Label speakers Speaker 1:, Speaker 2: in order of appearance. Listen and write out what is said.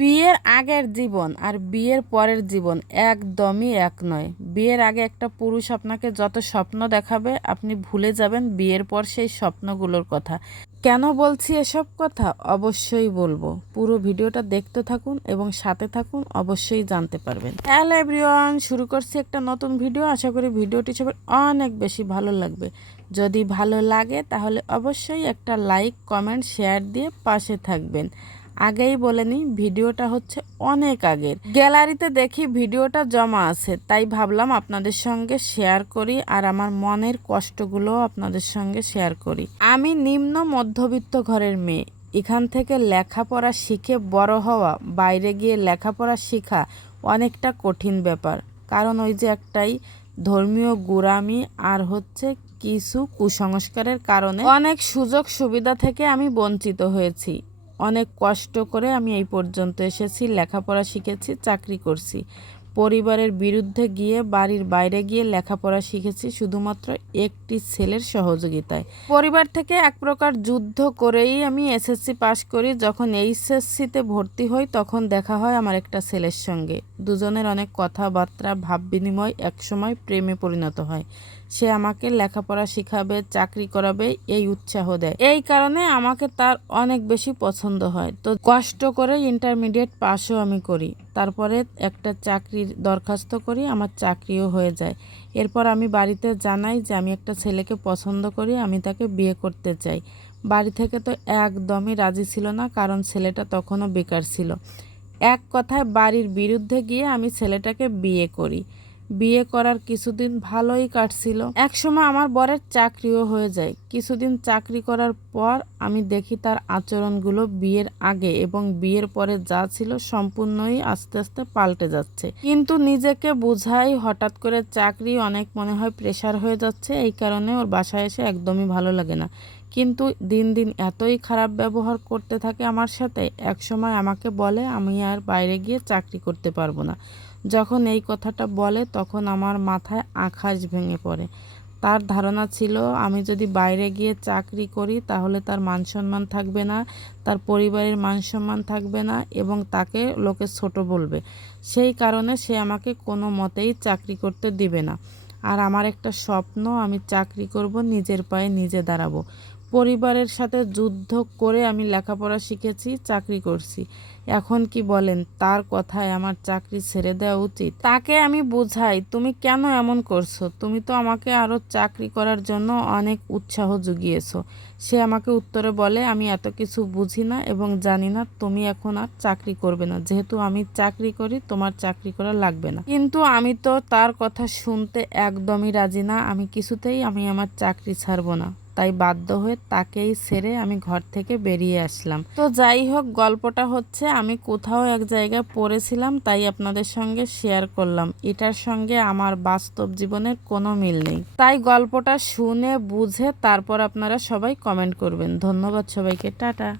Speaker 1: বিয়ের আগের জীবন আর বিয়ের পরের জীবন একদমই এক নয়। বিয়ের আগে একটা পুরুষ আপনাকে যত স্বপ্ন দেখাবে, আপনি ভুলে যাবেন বিয়ের পর সেই স্বপ্নগুলোর কথা। কেন বলছি এসব কথা? অবশ্যই বলব। পুরো ভিডিওটা দেখতে থাকুন এবং সাথে থাকুন, অবশ্যই জানতে পারবেন। হ্যালো এভরিওয়ান, শুরু করছি একটা নতুন ভিডিও। আশা করি ভিডিওটি সবার অনেক বেশি ভালো লাগবে। যদি ভালো লাগে, তাহলে অবশ্যই একটা লাইক, কমেন্ট, শেয়ার দিয়ে পাশে থাকবেন। আগেই বলে নিই, ভিডিওটা হচ্ছে অনেক আগের। গ্যালারিতে দেখি ভিডিওটা জমা আছে, তাই ভাবলাম আপনাদের সঙ্গে শেয়ার করি আর আমার মনের কষ্টগুলো আপনাদের সঙ্গে শেয়ার করি। আমি নিম্ন মধ্যবিত্ত ঘরের মেয়ে, এখান থেকে লেখাপড়া শিখে বড় হওয়া, বাইরে গিয়ে লেখাপড়া শেখা অনেকটা কঠিন ব্যাপার। কারণ ওই যে একটাই ধর্মীয় গোড়ামি আর হচ্ছে কিছু কুসংস্কারের কারণে অনেক সুযোগ সুবিধা থেকে আমি বঞ্চিত হয়েছি। অনেক কষ্ট করে আমি এই পর্যন্ত এসেছি, লেখাপড়া শিখেছি, চাকরি করছি। পরিবারের বিরুদ্ধে গিয়ে, বাড়ির বাইরে গিয়ে লেখাপড়া শিখেছি শুধুমাত্র একটি ছেলের সহযোগিতায়। পরিবার থেকে এক প্রকার যুদ্ধ করেই আমি এসএসসি পাশ করি। যখন এইচএসসিতে ভর্তি হই, তখন দেখা হয় আমার একটা ছেলের সঙ্গে। দুজনের অনেক কথাবার্তা ভাব বিনিময় একসময় প্রেমে পরিণত হয়। সে আমাকে লেখাপড়া শিখাবে, চাকরি করাবে, এই উৎসাহ দেয়। এই কারণে আমাকে তার অনেক বেশি পছন্দ হয়। তো কষ্ট করে ইন্টারমিডিয়েট পাসও আমি করি। তারপরে একটা চাকরির দরখাস্ত করি, আমার চাকরিও হয়ে যায়। এরপর আমি বাড়িতে জানাই যে আমি একটা ছেলেকে পছন্দ করি, আমি তাকে বিয়ে করতে চাই। বাড়ি থেকে তো একদমই রাজি ছিল না, কারণ ছেলেটা তখনও বেকার ছিল। এক কথায় বাড়ির বিরুদ্ধে গিয়ে আমি ছেলেটাকে বিয়ে করি। বিয়ে করার কিছুদিন ভালোই কাটছিল। একসময় আমার বরের চাকরিও হয়ে যায়। কিছুদিন চাকরি করার পর আমি দেখি তার আচরণগুলো বিয়ের আগে এবং বিয়ের পরে যা ছিল সম্পূর্ণই আস্তে আস্তে পাল্টে যাচ্ছে। কিন্তু নিজেকে বোঝাই হঠাৎ করে চাকরি অনেক মনে হয় প্রেশার হয়ে যাচ্ছে। এই কারণে ওর বাসায় এসে একদমই ভালো লাগে না। কিন্তু দিন দিন এতই খারাপ ব্যবহার করতে থাকে আমার সাথে, একসময় আমাকে বলে, আমি আর বাইরে গিয়ে চাকরি করতে পারব না। যখন এই কথাটা বলে, তখন আমার মাথায় আকাশ ভেঙে পড়ে। তার ধারণা ছিল, আমি যদি বাইরে গিয়ে চাকরি করি, তাহলে তার মান সম্মান থাকবে না, তার পরিবারের মান সম্মান থাকবে না এবং তাকে লোকে ছোট বলবে। সেই কারণে সে আমাকে কোনো মতেই চাকরি করতে দিবে না। আর আমার একটা স্বপ্ন, আমি চাকরি করব, নিজের পায়ে নিজে দাঁড়াবো। পরিবারের সাথে যুদ্ধ করে আমি লেখাপড়া শিখেছি, চাকরি করছি। এখন কি বলেন, তার কথায় আমার চাকরি ছেড়ে দেওয়া উচিত? তাকে আমি বোঝাই, তুমি কেন এমন করছ? তুমি তো আমাকে আরও চাকরি করার জন্য অনেক উৎসাহ জুগিয়েছো। সে আমাকে উত্তরে বলে, আমি এত কিছু বুঝি না এবং জানি না তুমি এখন আর চাকরি করবে না। যেহেতু আমি চাকরি করি, তোমার চাকরি করা লাগবে না। কিন্তু আমি তো তার কথা শুনতে একদমই রাজি না। আমি কিছুতেই, আমি আমার চাকরি ছাড়বো না। তাই বাধ্য হয়ে তাকেই ছেড়ে আমি ঘর থেকে বেরিয়ে আসলাম। তো যাই হোক, গল্পটা হচ্ছে আমি কোথাও এক জায়গায় পড়েছিলাম, তাই আপনাদের সঙ্গে শেয়ার করলাম। এটার সঙ্গে আমার বাস্তব জীবনের কোনো মিল নেই। তাই গল্পটা শুনে, বুঝে তারপর আপনারা সবাই কমেন্ট করবেন। ধন্যবাদ সবাইকে, টাটা।